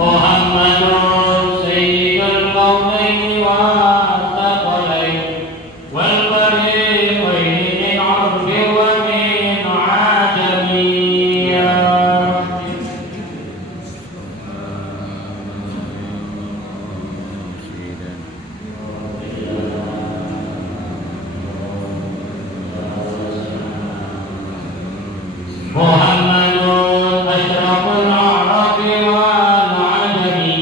Muhammadun sayyidul qaumaini wa thaqalain wal fariqaini min 'arbi wa min 'ajami ya Muhammadun asyraful a'rabi wal 'ajami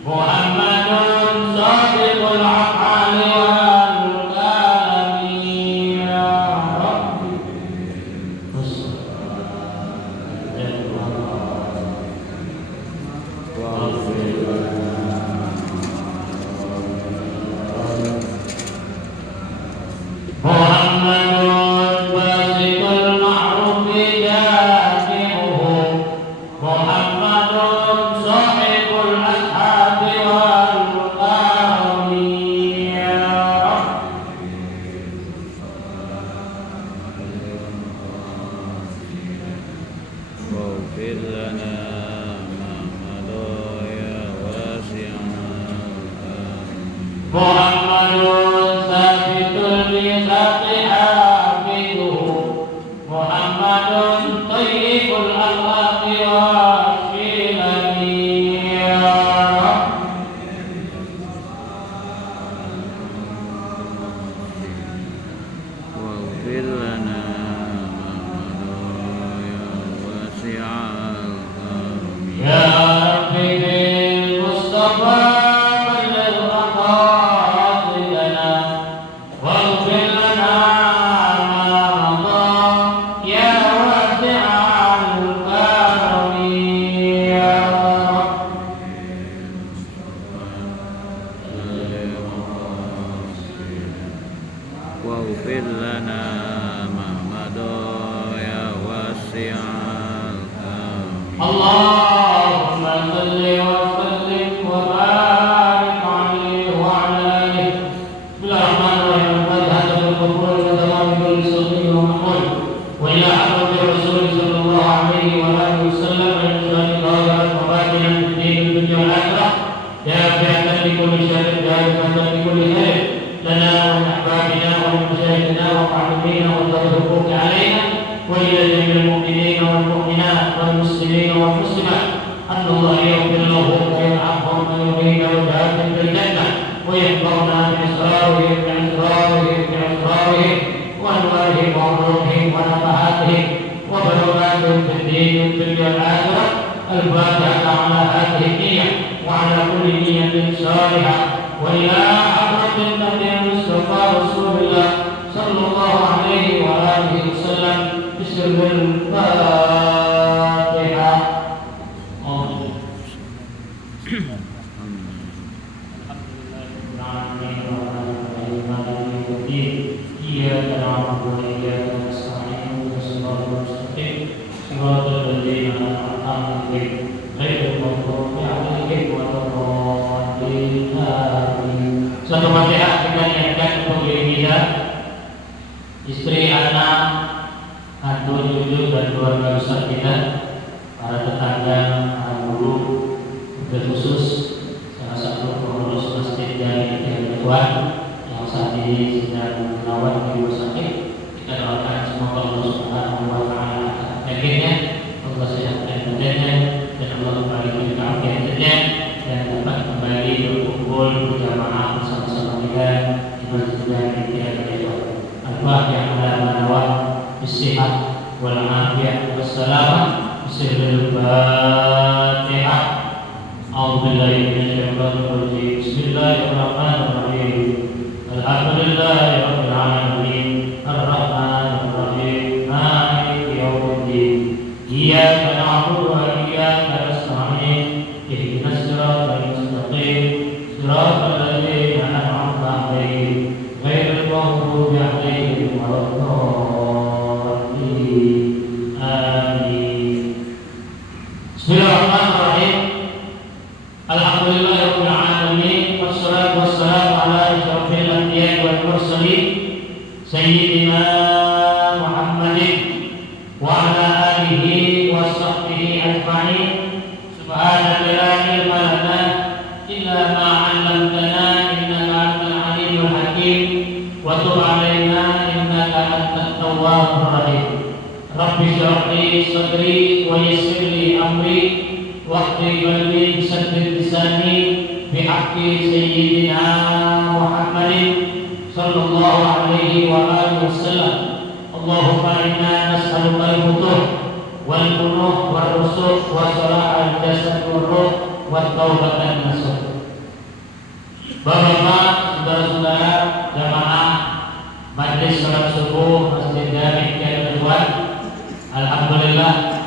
Muhammadun sadiqul af'ali wal kalami ya Rabbi Muhammadun basitul ma'rufi jami'uhu Muhammadun sahibul ashabi wal karami ya Rabbi واغفر لنا ما مضى يا واسع Muhammadun sabitul misaqi hafiduhu Muhammadun thayyibul akhlaqi wa shilani ya Rabbi واغفر لنا ما مضى يا واسع الكرم Ya Rabbi bil Mustafa balligh maqasidana waghfir lana ma madha ya wasi'al karami ya Rabbi واغفر لنا ما مضى يا واسع الكرم اللهم صل وسلم وبارك عليه وعلى آله بالرحمن الرحيم فاتحة القبول وتمام كل صغير ومحمول وإلى حضرة الرسول صلى الله عليه وآله وسلم وإنشاء ظاهرا وباطنا في الدين والدنيا والآخرة دافعة لكل شر دافعة لكل خير لنا ولأحبابنا ولمشايخنا ومعلمينا والحقوق علينا وإلى جميع المؤمنين والمؤمنات والمسلمين والمسلمات أن الله يغفر لهم ويرحمهم ويهديهم ويجعلهم في الجنة ويحفظنا بأسرارهم وأنوارهم وعلومهم ونفحاتهم وبركاتهم في الدين والدنيا والآخرة الفاتحة على هذه النية وعلى كل نية صالحة وإلى حضرة النبي المصطفى رسول الله صلى الله عليه وآله وسلم بسر الفاتحة إياك نعبد وإياك نستعين اهدنا الصراط المستقيم صراط الذين أنعمت عليهم غير المغضوب عليهم ولا الضالين آمين. Suatu Fatihah kita niatkan untuk diri kita, istri, anak, adik, cucu dan keluarga besar kita, para tetangga, para guru, khusus salah satu pengurus masjid dari Tuhan yang saat ini sedang merawat di rumah sakit. Kita doakan semoga Allah Subhanahu wa taala akhirnya Allah sehatkan badannya dan Allah memberikan keafiatannya dan dapat kembali berkumpul berjamaah bersama-sama kita di masjid yang kita Al-Fatihah ala manawat bisihah wal afiyah wassalamah bisirril Fatihah. A'udzubillahi minasyaitonir rajim. Bismillahirrahmanirrahim. Alhamdulillahi rabbil alamin. Arrahmanir rahim. Maliki yaumiddin. Iyyaka na'budu wa iyyaka nasta'in. Ihdinas siratal mustaqim. Siratal ladzina an'amta 'alaihim ghairil maghdubi 'alaihim waladdallin. Amin. Bismillahirrahmanirrahim. Alhamdulillahirabbil alamin wassalatu wassalamu ala asyrofil anbiya'i wal mursalin sayyidina Muhammadin wa ala alihi wa sahbihi ajma'in. Subhanallah وتب علينا إنك أنت التواب الرحيم رب اشرح لي صدري ويسر لي أمري واهدي قلبي بسدد لساني بحق سيدنا محمد صلى الله عليه وآله وسلم اللهم إنا نسألك الفتوح والبلوغ والرسوخ وصلاح الجسد والروح والتوبة النصوح. Bapak-bapak, saudara-saudara, jamaah Majelis Salat Subuh Masjid Jami yang kedua, alhamdulillah,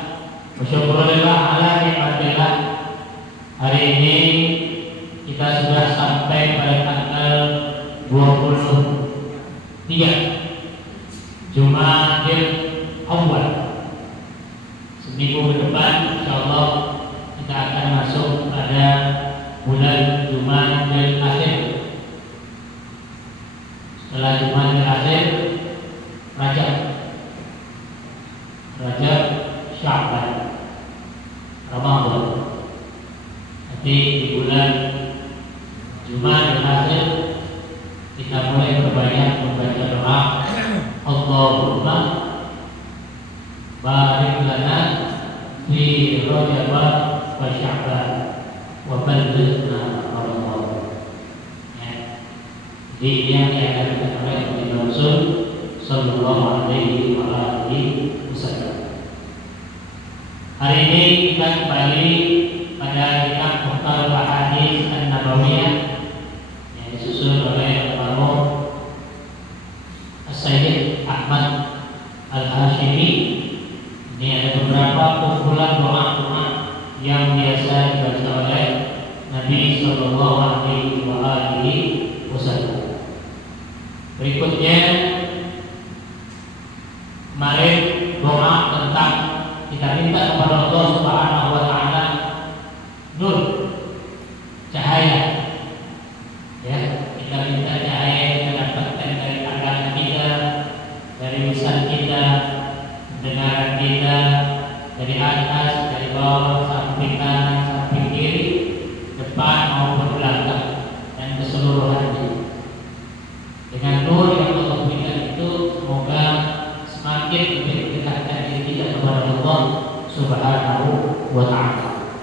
bersyukurillah ala nikmatillah. Hari ini kita sudah sampai pada tanggal 23 Jumadil Awal. Seminggu ke depan insyaallah kita akan masuk pada bulan Jumadil Akhir. Setelah Jumadil Akhir, Rajab, Sya'ban, Ramadan. Nanti di bulan Jumadil Akhir kita mulai berbanyak membaca doa Allahumma barik lana fi Rajab wa Sya'ban wa ballighna Ramadan. Jadi ini yang diajarkan oleh Nabi Rasul sallallahu alaihi wasallam. Hari ini kita kembali pada kitab Mukhtar Al-Hadis An-Nabawiyah yang disusun oleh Al-Marhum As-Sayyid Ahmad Al-Hashimi. Ini ada beberapa kumpulan doa-doa yang biasa dibaca oleh Nabi sallallahu alaihi wasallam. Berikutnya kemarin doa tentang kita minta kepada Allah Subhanahu wa taala nur, cahaya. Ya, kita minta cahaya yang kita dapatkan dari pandangan kita, dari lisan kita, pendengaran kita, dari atas, dari bawah, samping kanan, samping kiri, depan maupun belakang, dan keseluruhannya. Dengan nur yang Allah berikan itu, semoga semakin lebih mendekatkan diri kita kepada Allah Subhanahu wa taala.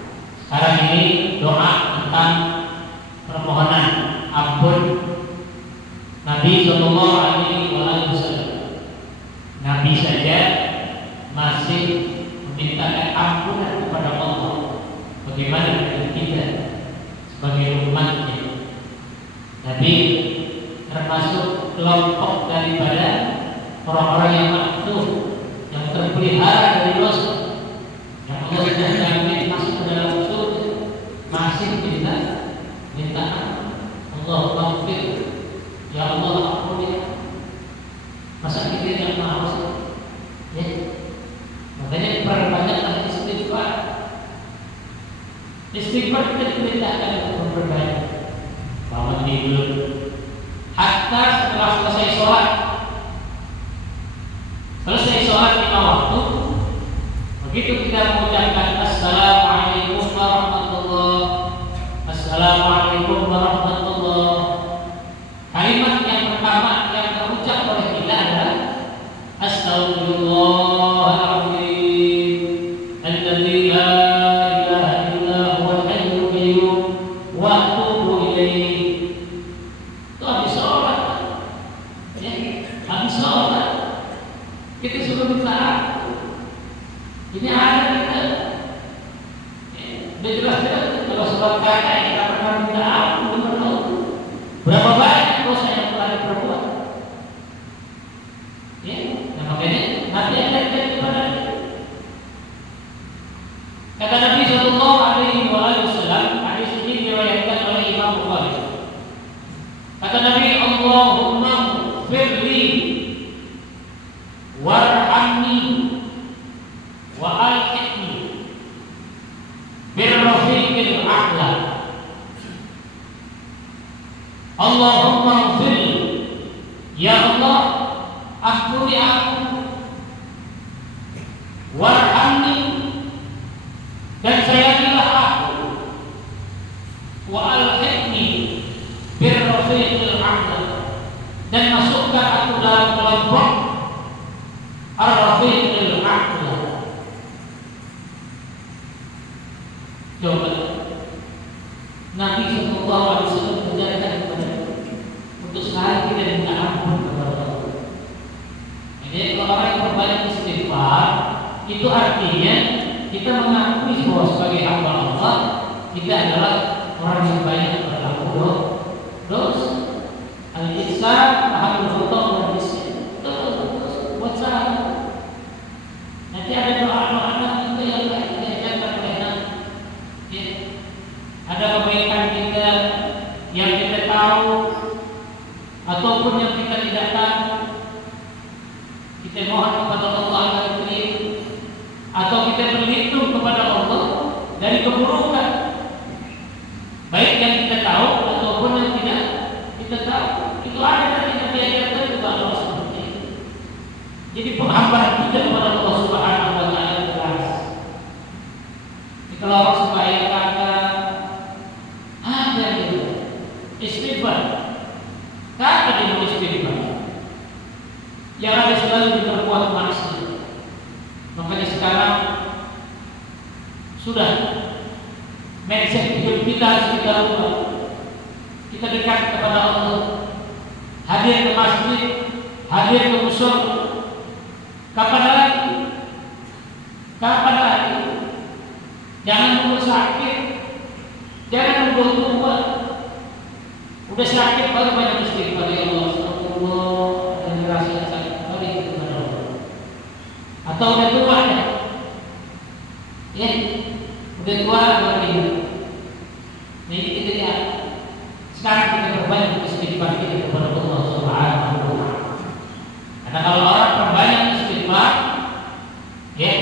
Sekarang ini doa tentang permohonan ampun Nabi sallallahu alaihi wasallam. Nabi saja masih memintakan ampunan kepada Allah. Bagaimana dengan kita sebagai umatnya? Nabi termasuk kelompok daripada orang-orang yang makhluk, yang terpelihara dari dosa, yang Allah sudah jamin masuk ke dalam surga, masih minta Allah maghfir, ya Allah ampuni. Masa kita yang mau sih? Ya. Makanya perbanyaklah istighfar. Istighfar kita diperintahkan untuk berbanyak. Bangun tidur, hatta setelah selesai sholat. Selesai sholat 5 waktu, begitu kita mengucapkan Assalamualaikum warahmatullahi wabarakatuh, Assalamualaikum warahmatullahi wabarakatuh. Kalimat yang pertama yang terucap oleh kita adalah Astaghfirullahaladzim alladzi la ilaha illa huwal hayyul qayyum wa atubu ilaihi. Itu habis sholat, ya, habis sholat kita sudah minta ampun. Ini ada kita, udah jelas-jelas kalau sholat kakak kita pernah minta ampun kepada Allah. Berapa banyak dosa yang telah diperbuat? Ya, nah makanya Nabi ajarkan kepada kita. Kata Nabi sallallahu alaihi wasallam, hadis ini diriwayatkan oleh Imam Bukhari. Kata Nabi, Allahumma firli warhamni wa alhiqni birrafiqil a'la. Allahumma firli, ya Allah, ampuni aku, warhamni, dan sayangilah aku, wa alhiqni birrafiqil a'la, dan masukkan masuk dalam kelompok ar-rafiqil a'la. Coba Nabi sallallahu alaihi wasallam mengajarkan kepada kita untuk sekali kita minta ampun kepada Allah. Jadi kalau orang yang berbanyak istighfar, itu artinya kita mengakui bahwa sebagai hamba Allah kita adalah orang yang banyak berlaku dosa. Al-ihsan mahalul khata' wal isyan. Buat salah. Nanti ada doa-doa itu yang diajarkan oleh Nabi. Ada kebaikan kita yang kita tahu ataupun yang kita tidak tahu. Kita mohon kepada Allah agar terima, atau kita berlindung kepada Allah dari keburukan, baik yang kita tahu ataupun yang tidak kita tahu. Itu ada yang tidak diajarkan juga Allah seperti itu. Jadi penghambaan kita kepada Allah Subhanahu wa taala jelas. Kalau orang supaya kata ada itu istighfar, kata dia istighfar, yang ada selalu diperkuat manusia. Makanya sekarang sudah mindset hidup kita harus kita ubah. Kita dekat kepada Allah, hadir ke masjid, hadir ke musola. Kapan lagi? Kapan lagi? Jangan nunggu sakit, jangan nunggu tua. Udah sakit baru banyak istighfar ya Allah. Astagfirullah, dan rasa sakit balik kepada Allah. Atau udah tua ya, udah tua berarti. Jadi kita lihat sekarang kita berbanyak istighfar kita kepada Allah Subhanahu wa taala. Karena kalau orang berbanyak istighfar, ya,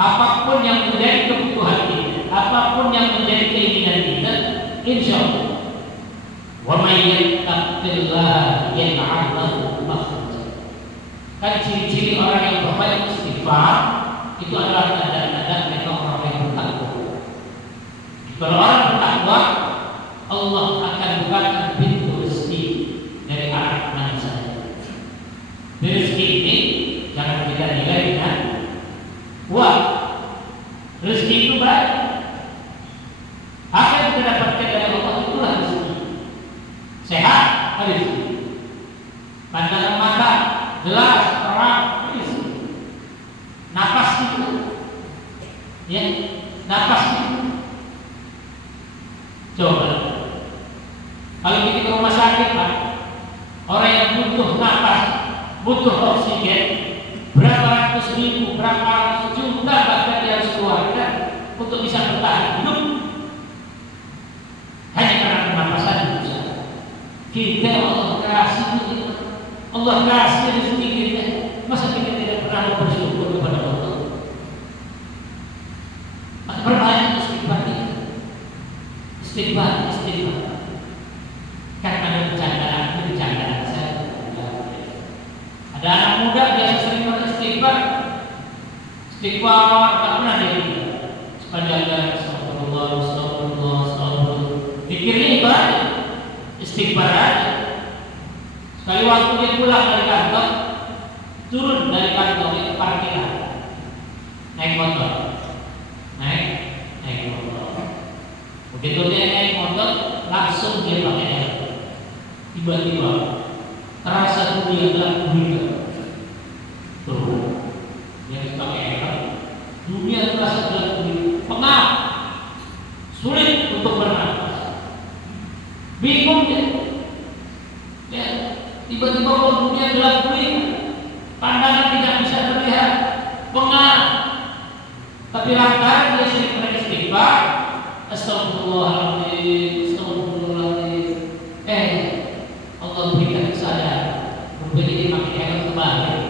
apapun yang menjadi kebutuhan kita, apapun yang menjadi keinginan kita, insyaallah wa may yattaqillaha yaj'al lahu makhraja. Kan ciri-ciri orang yang berbanyak istighfar itu adalah tanda-tanda mereka orang yang bertakwa. Kalau orang bertakwa, Allah akan bukakan pintu rezeki dari arah mana saja. Rezeki ini jangan kita nilai dengan uang. Rezeki itu baik. Apa yang kita dapatkan dari Allah itulah rezeki. Sehat, rezeki. Pandangan mata, jelas, terang, rezeki. Napas itu, ya, napas itu. Coba, kalau kita ke rumah sakit, Pak, orang yang butuh napas, butuh oksigen, berapa ratus ribu, berapa ratus juta bahkan dia harus keluarkan untuk bisa bertahan hidup hanya karena pernapasan itu. Kita Allah kasih, Allah kasih rezeki kita, masa kita tidak pernah bersyukur kepada Allah? Maka berbanyak istighfar kita. Istighfar. Kan ada bercandaan saya. Ada anak muda biasa sering beristighfar. Istighfar tak pernah dia sepanjang jalan. Astagfirullah. Pikirnya ibadah. Istighfar aja. Sekali waktu dia pulang dari kantor, turun dari kantor itu parkiran, naik motor. Begitu dia naik motor, langsung dia pakai helm. Tiba-tiba terasa dunia gelap gulita. Tuh, dia pakai helm. Dunia terasa gelap gulita. Pengap, sulit untuk bernapas. Bingung dia. Ya, tiba-tiba kalau dunia gelap gulita, pandangan tidak bisa terlihat. Pengap. Tapi lantaran dia sering beristighfar, Astagfirullahaladzim. Allah berikan kesadaran. Mungkin ini pakai helm terbalik.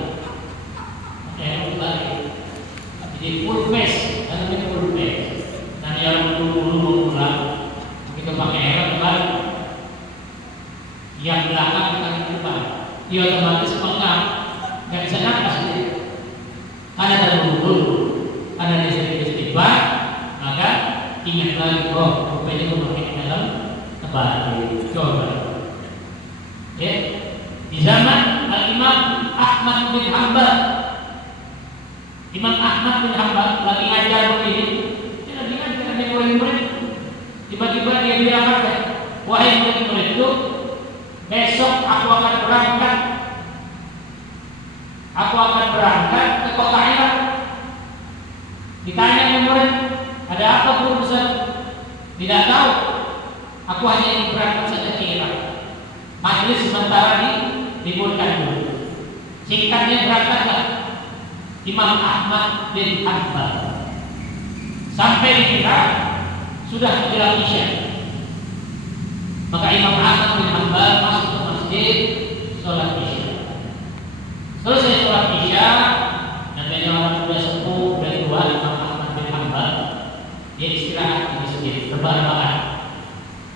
Jadi full face, dan ini full face. Dan yang dulu pulang, kita pakai helm terbalik. Yang belakang kita ke depan, dia otomatis pengap, nggak bisa nafas dia. Ada terburu-buru, ada di sini istighfar, maka ingat lagi, oh, rupanya memakai dalam terbalik. Coba. Ya, di zaman Al-Imam Ahmad bin Hanbal. Imam Ahmad bin Hanbal lagi ngajar begini, dia lagi ngajar dengan murid-murid. Tiba-tiba dia bilang aja, wahai murid-muridku, besok aku akan berangkat ke kota Irak. Ditanya sama murid, ada apa guru besar? Tidak tahu. Aku hanya ingin berangkat saja ke Irak. Majelis sementara diliburkan dulu. Singkatnya berangkatlah Imam Ahmad bin Hanbal. Sampai di Irak sudah menjelang Isya. Maka Imam Ahmad bin Hanbal masuk ke masjid sholat Isya. Selesai sholat Isya, namanya orang sudah sepuh dari tua, Imam Ahmad bin Hanbal, dia istirahat di masjid, rebahan.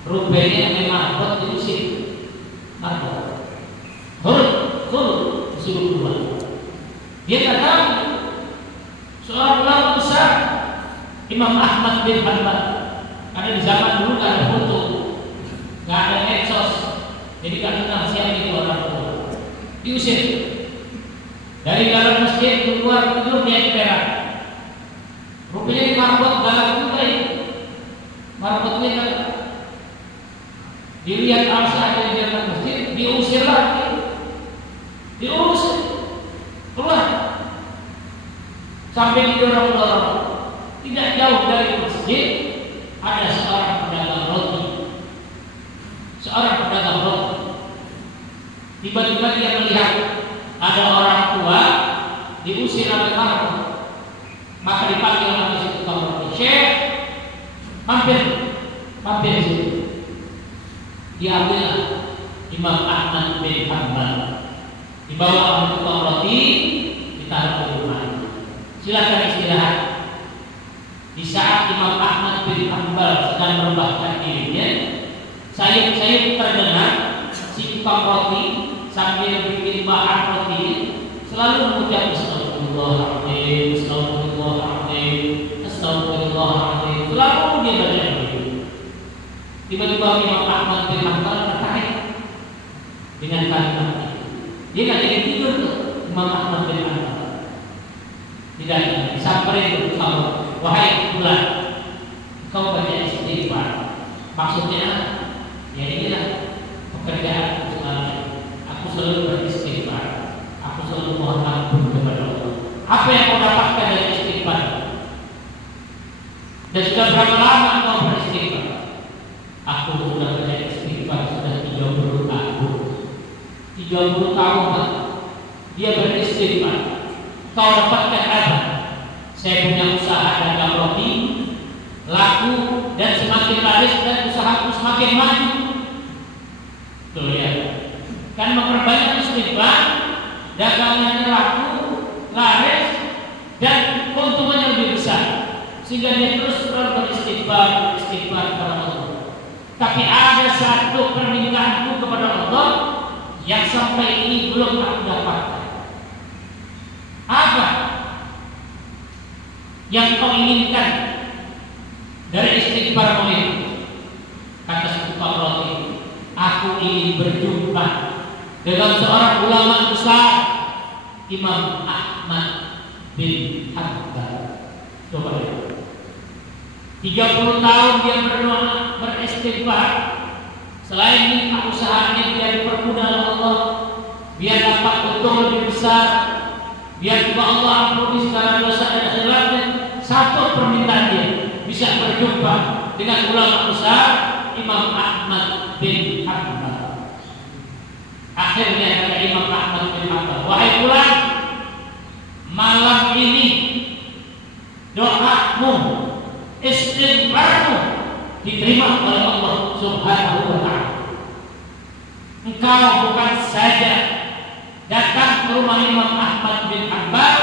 Rupanya memang buat diusir, marbot, turun, disuruh keluar. Dia kata seorang ulama besar, Imam Ahmad bin Hanbal, karena di zaman dulu nggak ada foto, nggak ada medsos, jadi nggak kenal siapa itu orang tua. Diusir dari dalam masjid, keluar tidur di emperan. Rupanya di marbot galak juga ini. Marbotnya kan dilihat arsa ada di dalam masjid, diusir lagi, diusir keluar sampai didorong-dorong. Tidak jauh dari masjid ada seorang pedagang roti. Tiba-tiba dia melihat ada orang tua diusir oleh marbot. Maka dipanggil oleh si tukang roti, "Syekh, mampir sini." Diambil Imam Ahmad bin Hanbal, dibawa oleh tukang roti, ditaruh di rumah. Silakan istirahat. Di saat Imam Ahmad bin Hanbal sedang merebahkan dirinya, sayup-sayup terdengar si tukang roti sambil bikin bahan roti selalu mengucap Astagfirullahaladzim, Astagfirullahaladzim, Astagfirullahaladzim. Selalu dia baca begitu. Tiba-tiba Imam Ahmad bin Hanbal tertarik dengan kalimat itu. Dia nggak jadi tidur tuh Imam Ahmad bin Hanbal. Tidak, disamperin tuh sama, wahai bulan, kau baca istighfar. Maksudnya, ya inilah pekerjaan selama. Aku selalu beristighfar. Aku selalu mohon ampun kepada Allah. Apa yang kau dapatkan dari istighfar? Dan sudah berapa lama kau beristighfar? Aku sudah baca istighfar sudah 30 tahun. 30 tahun dia beristighfar. Kau dapatkan apa? Saya punya usaha dagang roti, laku dan semakin laris dan usahaku semakin maju. Tuh ya, kan memperbanyak istighfar, dagangannya laku, laris dan keuntungannya lebih besar, sehingga dia terus beristighfar kepada Allah. Tapi ada satu permintaanku kepada Allah yang sampai ini belum aku dapatkan. Apa yang kau inginkan dari istighfar ini? Kata si tukang roti, aku ingin berjumpa dengan seorang ulama besar, Imam Ahmad bin Hanbal. Coba lihat, 30 tahun dia berdoa, beristighfar. Selain minta usahanya biar dipermudah oleh Allah, biar dapat untung lebih besar, biar juga Allah ampuni segala dosa dan akhiratnya. Satu permintaan dia, bisa berjumpa dengan ulama besar Imam Ahmad bin Hanbal. Akhirnya kata Imam Ahmad bin Hanbal, wahai fulan, malam ini doamu, istighfarmu diterima oleh Allah Subhanahu wa ta'ala. Engkau bukan saja datang ke rumah Imam Ahmad bin Hanbal,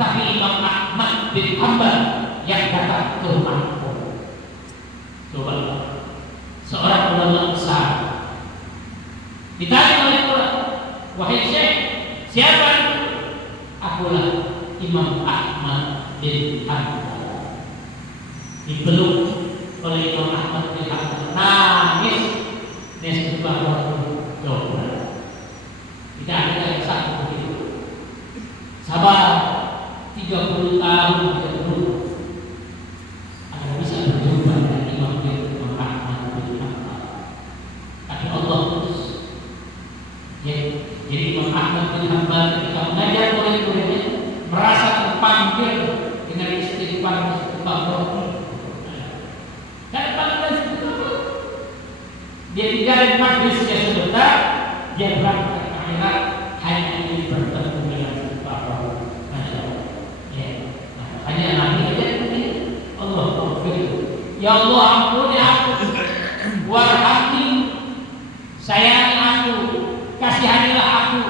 tapi Imam Ahmad bin Hanbal yang datang ke rumahku. Coba, seorang ulama besar ditanya oleh orang, wahai Syekh, siapa itu? Akulah Imam Ahmad bin Hanbal. Dipeluk oleh Imam Ahmad bin Hanbal, nangis, coba. Tidak ada yang satu begitu. 30 tahun dulu Anda bisa berjumpa dengan Imam Ahmad bin Hanbal. Tapi Allah putus. Ya, jadi Imam Ahmad bin Hanbal ketika mengajar murid-muridnya merasa terpanggil dengan istighfar dan panggilan sebentar. Dia tinggalin majlisnya sebentar, dia berangkat ke akhirat hanya ingin bertemu dengan Allah. Masya Allah. Ya, hanya Nabi aja begini. Allah maafkan. Ya Allah ampuni aku, warhamni, sayangi aku, kasihanilah aku,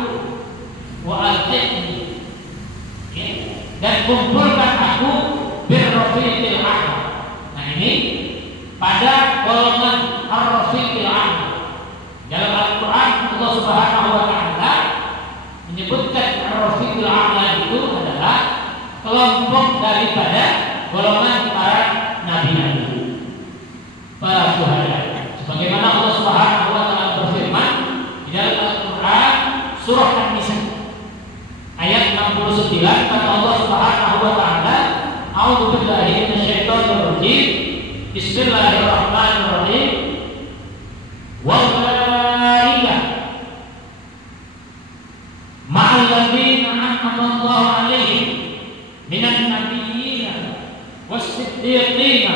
wa alhiqni, ya, dan kumpulkan aku birrafiqil a'la. Nah ini pada golongan ar-rafiqil a'la. Dalam Al-Quran Allah Subhanahu wa Ta'ala menyebutkan ar-rafiqil a'la itu adalah kelompok daripada golongan para nabi-nabi, para syuhada. Sebagaimana Allah Subhanahu wa Ta'ala berfirman di dalam Al-Quran surah An-Nisa ayat 69, kata Allah Subhanahu wa Ta'ala, a'udzu billahi minasyaitonir rajim, bismillahirrahmanirrahim, wa ulaika ma'al ladzina an'ama Allahu 'alaihim minan nabiyyin was-siddiqin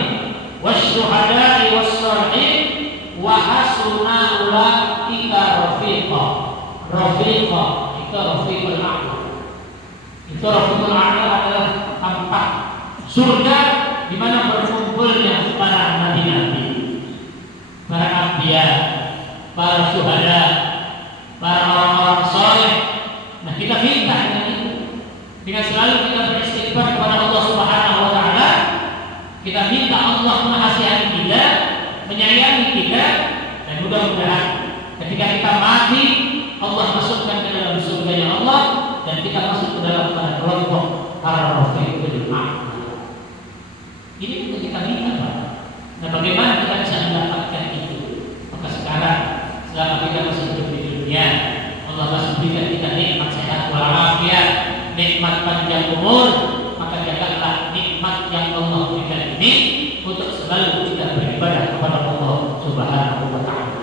wasyuhada'i was-shalihin wa hasuna ulaika rafiqa. Rafiqa itu rafiqul a'la. Itu rafiqul a'la adalah tempat surga di mana berkumpulnya para nabi-nabi, para anbiya, para syuhada, para orang-orang saleh. Nah, kita minta dengan itu, dengan selalu kita beristighfar kepada Allah Subhanahu wa Ta'ala. Kita minta Allah mengasihani kita, menyayangi kita, dan mudah-mudahan ketika kita mati Allah masukkan ke dalam surganya Allah dan kita masuk ke dalam kelompok para rafiqul a'la. Ini untuk kita minta, Pak. Nah, bagaimana kita bisa mendapatkan itu? Maka sekarang selama kita masih hidup di dunia, Allah masih berikan kita nikmat sehat walafiat, nikmat panjang umur, maka jagalah nikmat yang Allah berikan ini untuk selalu kita beribadah kepada Allah Subhanahu wa Ta'ala.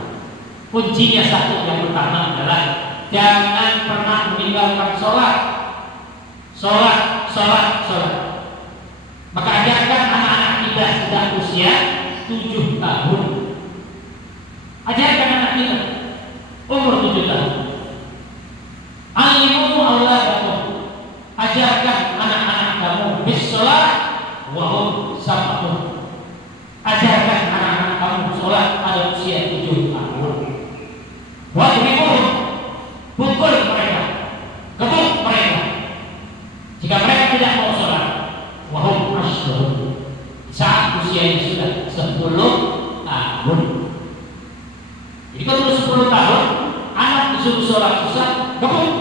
Kuncinya satu, yang pertama adalah jangan pernah meninggalkan sholat. Sholat. Maka ajarkan anak-anak kita sejak usia 7 tahun. Ajarkan anak kita umur 7 tahun. Alimu auladakum, ajarkan anak-anak kamu bis-sholat wa hum sab'un. Ajarkan anak-anak kamu sholat pada usia 7 tahun. Wadribuhum, pukul mereka, gebuk mereka jika mereka tidak mau sholat. Wahum asyhur, saat usianya sudah 10 tahun. Jadi kalau 10 tahun anak disuruh sholat susah, gebuk.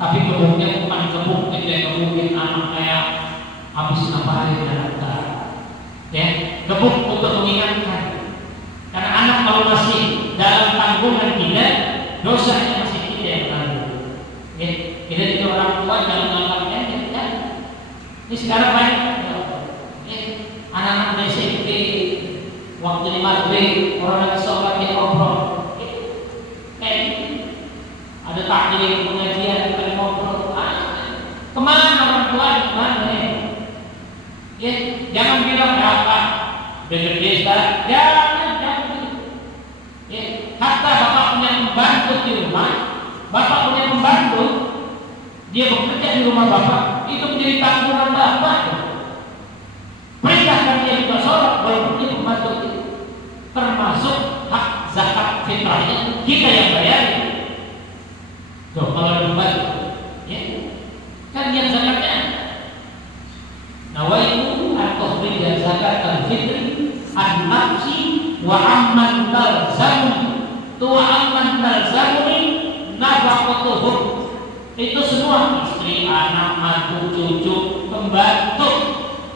Tapi gebuknya bukan gebuk yang gebukin anak kayak habis ngapain anak. Ya, gebuk untuk mengingatkan. Karena anak kalau masih dalam tanggungan kita, dosanya masih kita yang tanggung. Ya, kita jadi orang tua jangan menganggapnya ya. Ini sekarang banyak anak-anak SMP waktu di maghrib orang lagi sholat dia ngobrol. Ada taklim pengajian kita ngobrol. Kemana orang tua? Kemana? Ya, jangan bilang apa dengar dia sekarang. Jangan. Ya, hatta bapak punya pembantu di rumah, bapak punya pembantu, dia bekerja di rumah bapak, itu menjadi tanggungan bapak. Perintahkan dia juga sholat walaupun dia pembantu itu. Termasuk hak zakat fitrahnya kita yang bayar. Tuh kalau pembantu, ya kan yang zakatnya. Nawaitu at-tukhrij zakat al-fitri an-nafsi wa amman talzamuni nafaqatuhum. Itu semua istri, anak, mantu, cucu, pembantu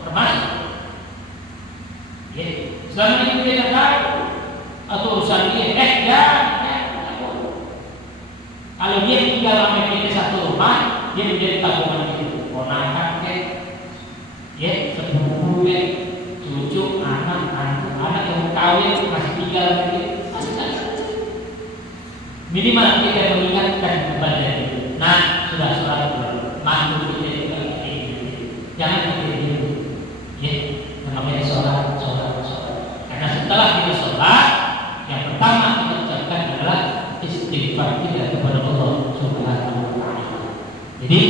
termasuk. Ya, selama ini kita tahu atau urusan dia, kalau dia tinggal sama kita satu rumah, dia menjadi tabungan kita. Ponakan cucu, anak yang kawin masih tinggal minimal kita mengingatkan kepada dia. Nah, sudah sholat mantu kita juga jangan kita dulu, ya. Namanya sholat. Karena setelah kita sholat, yang pertama kita ucapkan adalah istighfar kita kepada Allah Subhanahu wa Ta'ala. Jadi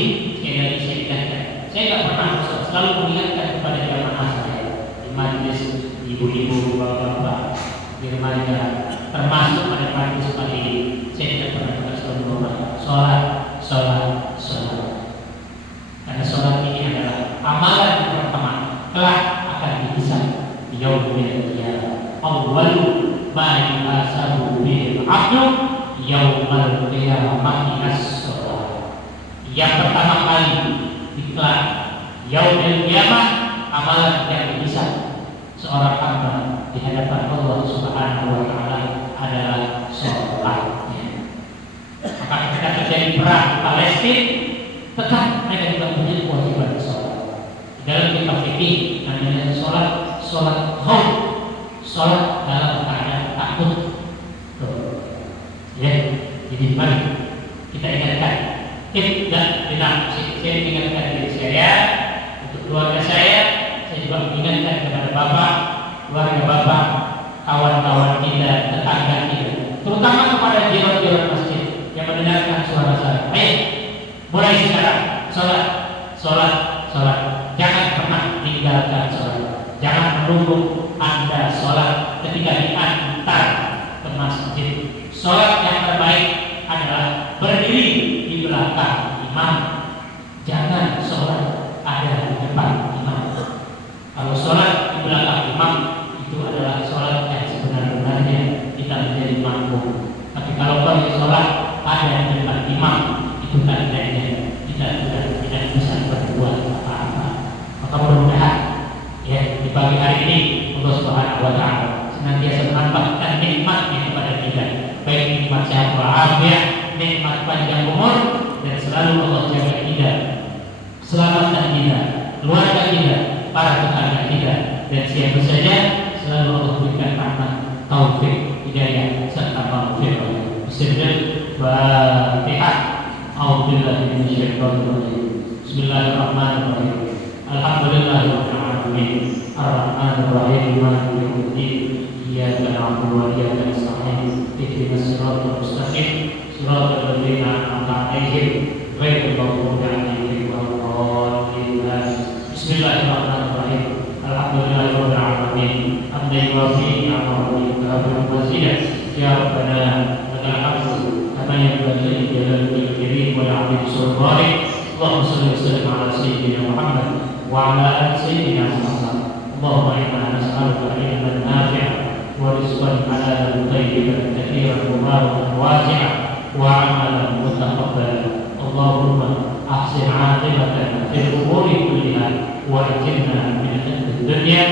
sekali lagi saya ingatkan, saya tidak pernah selalu mengingatkan kepada jamaah saya di majelis ibu-ibu, bapak-bapak di remaja, termasuk pada majelis pagi ini. Saya tidak pernah selalu berdoa sholat. Karena sholat ini adalah amalan yang pertama kelak akan dihisab di yaumil qiyamah. Awwalu ma yuhasabu bil 'abdu yaumal qiyamati as-shalah. Yang pertama kali kelak yaumil qiyamah amalan yang dihisab seorang hamba di hadapan Allah Subhanahu wa Ta'ala adalah sholatnya. Maka ketika terjadi perang di Palestina, tetap mereka juga punya kewajiban sholat. Dalam kitab fikih namanya sholat khauf, sholat dalam keadaan takut. Ya, jadi mari kita ingatkan. Saya ingatkan diri saya, untuk keluarga saya juga mengingatkan kepada bapak, keluarga bapak, kawan-kawan kita, tetangga kita, terutama kepada jiran-jiran masjid yang mendengarkan suara saya. Ayo, mulai sekarang sholat. Jangan pernah tinggalkan sholat. Jangan menunggu Anda sholat ketika diantar ke masjid. Sholat yang terbaik adalah berdiri di belakang imam. Jangan sholat ada di depan imam. Kalau sholat di belakang imam itu adalah sholat yang sebenar-benarnya kita menjadi makmum. Tapi kalau sholat ada di depan imam, itu tandanya kita tidak bisa berbuat apa-apa. Maka mudah-mudahan ya di pagi hari ini Allah Subhanahu wa Ta'ala senantiasa menambahkan nikmatnya kepada kita, baik nikmat sehat walafiat, nikmat panjang umur, dan selalu Allah jaga kita, selamatkan kita, keluarga kita, para tetangga kita, dan siapa saja selalu Allah berikan rahmat, taufik, hidayah, serta maghfirah. Bismillahirrahmanirrahim. A'udzubillahi minasyaitonir rajim. Bismillahirrahmanirrahim. Alhamdulillahirabbil alamin. Arrahmanir rahim. Maliki yaumiddin. Iyyaka na'budu wa iyyaka nasta'in. Ihdinas siratal mustaqim. Siratal ladzina an'amta 'alaihim ghairil maghdubi 'alaihim waladdallin. Bismillahirrahmanirrahim. Alhamdulillahirabbil alamin. Hamdan yuwafi ni'amahu wa yukafi'u mazidah. Ya Rabbana lakal hamdu kama yanbaghi li jalalil karim wa li'azimi sultanik. Allahumma shalli wa sallim ala sayyidina Muhammad wa ala ali sayyidina Muhammad. Allahumma inna nas'aluka ilman nafi'an wa rizqan halalan thayyiban katsiran mubarakan wasi'an wa 'amalan mutaqabbalan. Allahumma ahsin 'aqibatana fil umuri kulliha wa ajirna min khizyi dunya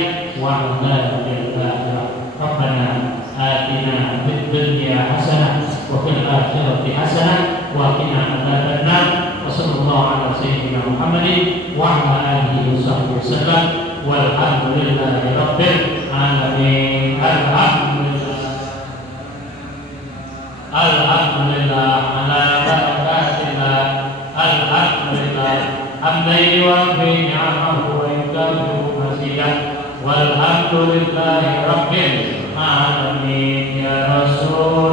wa 'adzabil akhirah. Rabbana atina fid dunya hasanah wa fil akhirati hasanah wa qina adzabannar. Wa sallallahu ala sayyidina Muhammadin wa ala alihi wa sahbihi wasallam. Walhamdulillahi rabbil alamin. Alhamdulillah ala barakatillah. Alhamdulillah hamdan yuwafi ni'amahu wa yukafi'u mazidah. Walhamdulillahi rabbil alamin. Ya Rasul